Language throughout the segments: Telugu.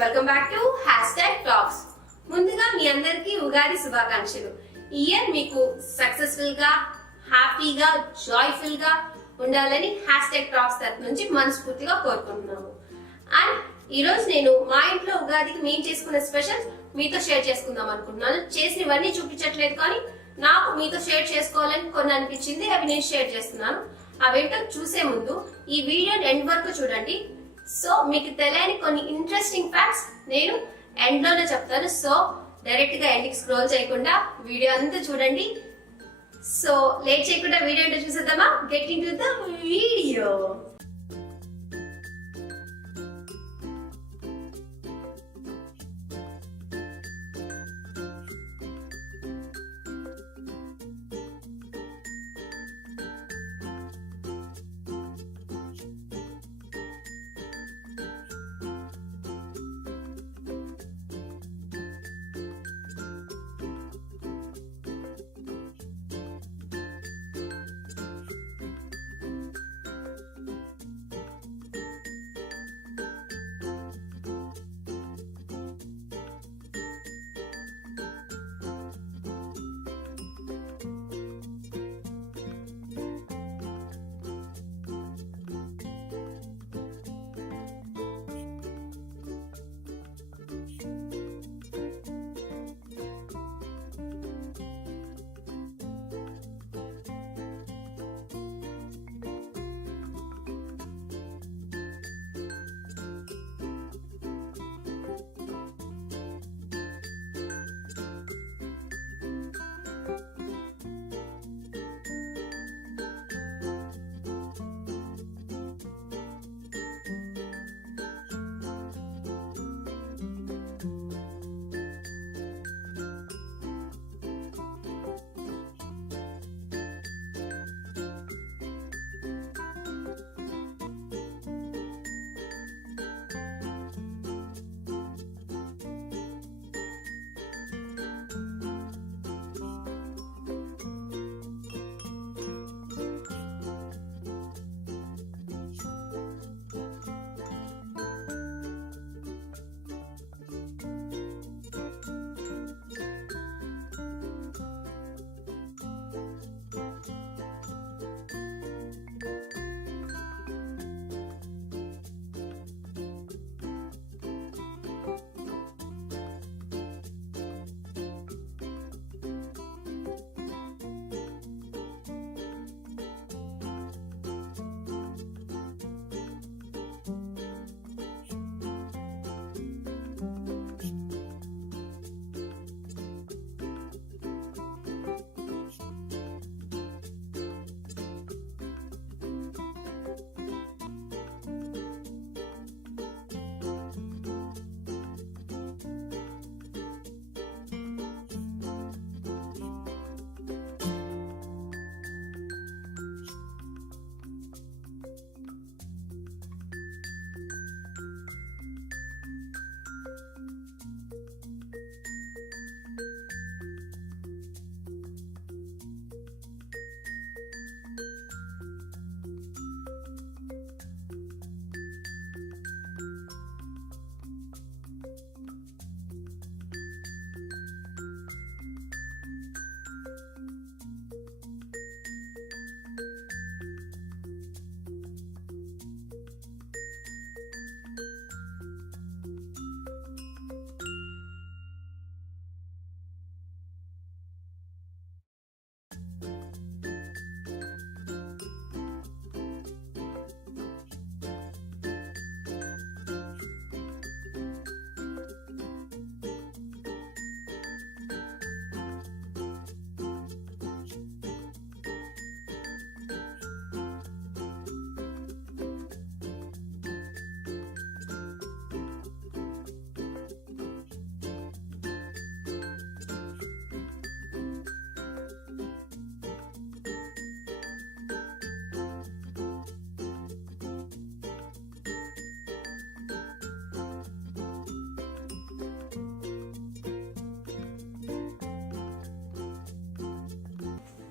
Welcome back to #talks. ముందుగా మీ అందరికీ ఉగాది శుభాకాంక్షలు. ఈ ఇయర్ మీకు సక్సెస్ఫుల్ గా, హ్యాపీగా, జాయ్ఫుల్ గా ఉండాలని #talks తరఫు నుంచి మనస్ఫూర్తిగా కోరుకుంటున్నాము. అండ్ ఈ రోజు నేను మా ఇంట్లో ఉగాదికి మేము చేసుకున్న స్పెషల్ మీతో షేర్ చేసుకుందాం అనుకుంటున్నాను. చేసినవన్నీ చూపించట్లేదు, కానీ నాకు మీతో షేర్ చేసుకోవాలని కొన్ని అనిపించింది, అవి నేను షేర్ చేస్తున్నాను. అవేంటో చూసే ముందు ఈ వీడియో ఎండ్ వరకు చూడండి. సో మీకు తెలియని కొన్ని ఇంట్రెస్టింగ్ ఫ్యాక్ట్స్ నేను ఎండ్ లోనే చెప్తాను. సో డైరెక్ట్ గా ఎండ్ కి స్క్రోల్ చేయకుండా వీడియో అంతా చూడండి. సో లేట్ చేయకుండా వీడియో ఏంటో చూసేద్దామా? Get in to the video.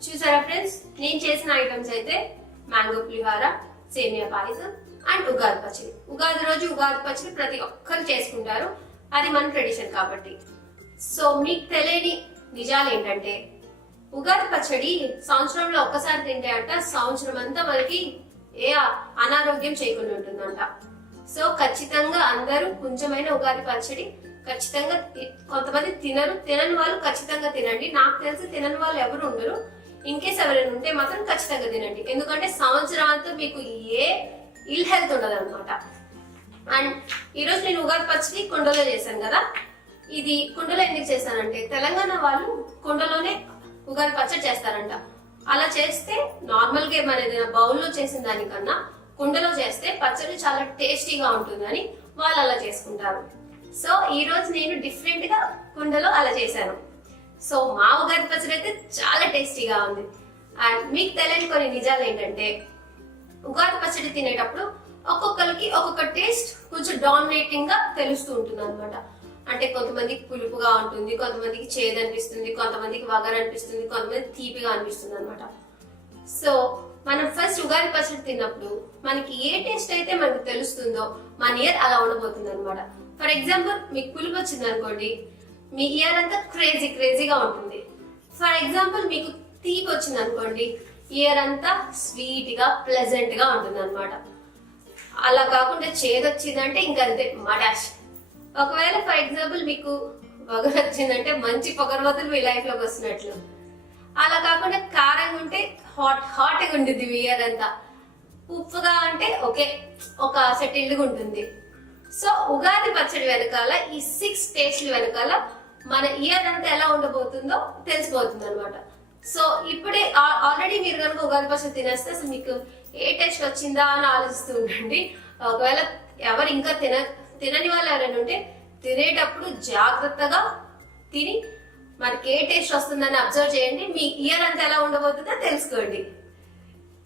చూసారా ఫ్రెండ్స్, నేను చేసిన ఐటమ్స్ అయితే మ్యాంగో పులిహోర, సేమియా పాయసం అండ్ ఉగాది పచ్చడి. ఉగాది రోజు ఉగాది పచ్చడి ప్రతి ఒక్కరు చేసుకుంటారు, అది మన ట్రెడిషన్ కాబట్టి. సో మీకు తెలియని నిజాలు ఏంటంటే ఉగాది పచ్చడి సంవత్సరంలో ఒక్కసారి తింటే అంట సంవత్సరం అంతా మనకి ఏ అనారోగ్యం చేయకుండా ఉంటుందంట. సో ఖచ్చితంగా అందరూ కొంచెమైన ఉగాది పచ్చడి ఖచ్చితంగా, కొంతమంది తినని వాళ్ళు ఖచ్చితంగా తినండి. నాకు తెలిసి తినని వాళ్ళు ఎవరు ఉండరు. ఇన్కేస్ ఎవరైనా ఉంటే మాత్రం ఖచ్చితంగా తినండి, ఎందుకంటే సంవత్సరం అంతా మీకు ఏ ఇల్ హెల్త్ ఉండదు అనమాట. అండ్ ఈరోజు నేను ఉగాది పచ్చడి కుండలో చేశాను కదా. ఇది కుండలో ఎందుకు చేశానంటే తెలంగాణ వాళ్ళు కుండలోనే ఉగాది పచ్చడి చేస్తారంట. అలా చేస్తే నార్మల్ గా మన ఏదైనా బౌల్లో చేసిన దానికన్నా కుండలో చేస్తే పచ్చడి చాలా టేస్టీగా ఉంటుందని వాళ్ళు అలా చేసుకుంటారు. సో ఈ రోజు నేను డిఫరెంట్ గా కుండలో అలా చేశాను. సో మా ఉగాది పచ్చడి అయితే చాలా టేస్టీగా ఉంది. అండ్ మీకు తెలియని కొన్ని నిజాలు ఏంటంటే ఉగాది పచ్చడి తినేటప్పుడు ఒక్కొక్కరికి ఒక్కొక్క టేస్ట్ కొంచెం డామినేటింగ్ గా తెలుస్తూ ఉంటుంది అనమాట. అంటే కొంతమందికి పులుపుగా ఉంటుంది, కొంతమందికి చేదు అనిపిస్తుంది, కొంతమందికి వగరు అనిపిస్తుంది, కొంతమంది తీపిగా అనిపిస్తుంది అనమాట. సో మనం ఫస్ట్ ఉగాది పచ్చడి తిన్నప్పుడు మనకి ఏ టేస్ట్ అయితే మనకు తెలుస్తుందో మన ఇయర్ అలా ఉండబోతుంది అనమాట. ఫర్ ఎగ్జాంపుల్ మీకు పులుపు వచ్చింది అనుకోండి, మీ ఇయర్ అంతా క్రేజీగా ఉంటుంది. ఫర్ ఎగ్జాంపుల్ మీకు తీపి వచ్చింది అనుకోండి, ఇయర్ అంతా స్వీట్ గా ప్లెజెంట్ గా ఉంటుంది అనమాట. అలా కాకుండా చేదు వచ్చిందంటే ఇంకా అంతే మడాష్. ఒకవేళ ఫర్ ఎగ్జాంపుల్ మీకు వగరు వచ్చిందంటే మంచి పొగరవతులు మీ లైఫ్ లోకి వస్తున్నట్లు. అలా కాకుండా కారంగా ఉంటే హాట్ గా ఉంటుంది మీ ఇయర్ అంతా. ఉప్పుగా అంటే ఓకే, ఒక సెటిల్డ్ గా ఉంటుంది. సో ఉగాది పచ్చడి వెనకాల ఈ 6 టేస్ట్ల వెనకాల మన ఇయర్ అంతా ఎలా ఉండబోతుందో తెలిసిపోతుంది అనమాట. సో ఇప్పుడే ఆల్రెడీ మీరు కనుక ఉగాది పచ్చడి తినేస్తే అసలు మీకు ఏ టేస్ట్ వచ్చిందా అని ఆలోచిస్తూ ఉండండి. ఒకవేళ ఎవరు ఇంకా తినని వాళ్ళు ఎవరైనా ఉంటే తినేటప్పుడు జాగ్రత్తగా తిని మనకి ఏ టేస్ట్ వస్తుందని అబ్జర్వ్ చేయండి, మీ ఇయర్ అంతా ఎలా ఉండబోతుందో తెలుసుకోండి.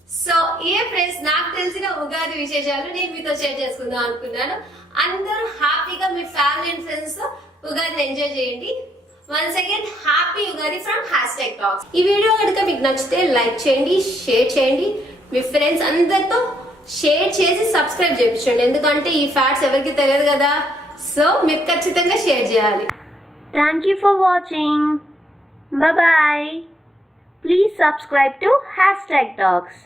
సో ఏ ఫ్రెండ్స్, నాకు తెలిసిన ఉగాది విశేషాలు నేను మీతో షేర్ చేసుకుందాం అనుకున్నాను. అందరూ హ్యాపీగా మీ ఫ్యామిలీ అండ్ ఫ్రెండ్స్ తో ఉగాదిని ఎంజాయ్ చేయండి. Once again happy Ugadi from #talks. ఈ వీడియో కనుక మీకు నచ్చితే లైక్ చేయండి, షేర్ చేయండి, మీ ఫ్రెండ్స్ అందరితో షేర్ చేసి సబ్స్క్రైబ్ చేయించండి, ఎందుకంటే ఈ ఫ్యాక్ట్స్ ఎవరికి తెలియదు కదా. సో మీరు ఖచ్చితంగా షేర్ చేయాలి. Thank you for watching. Bye bye. Please subscribe to #talks.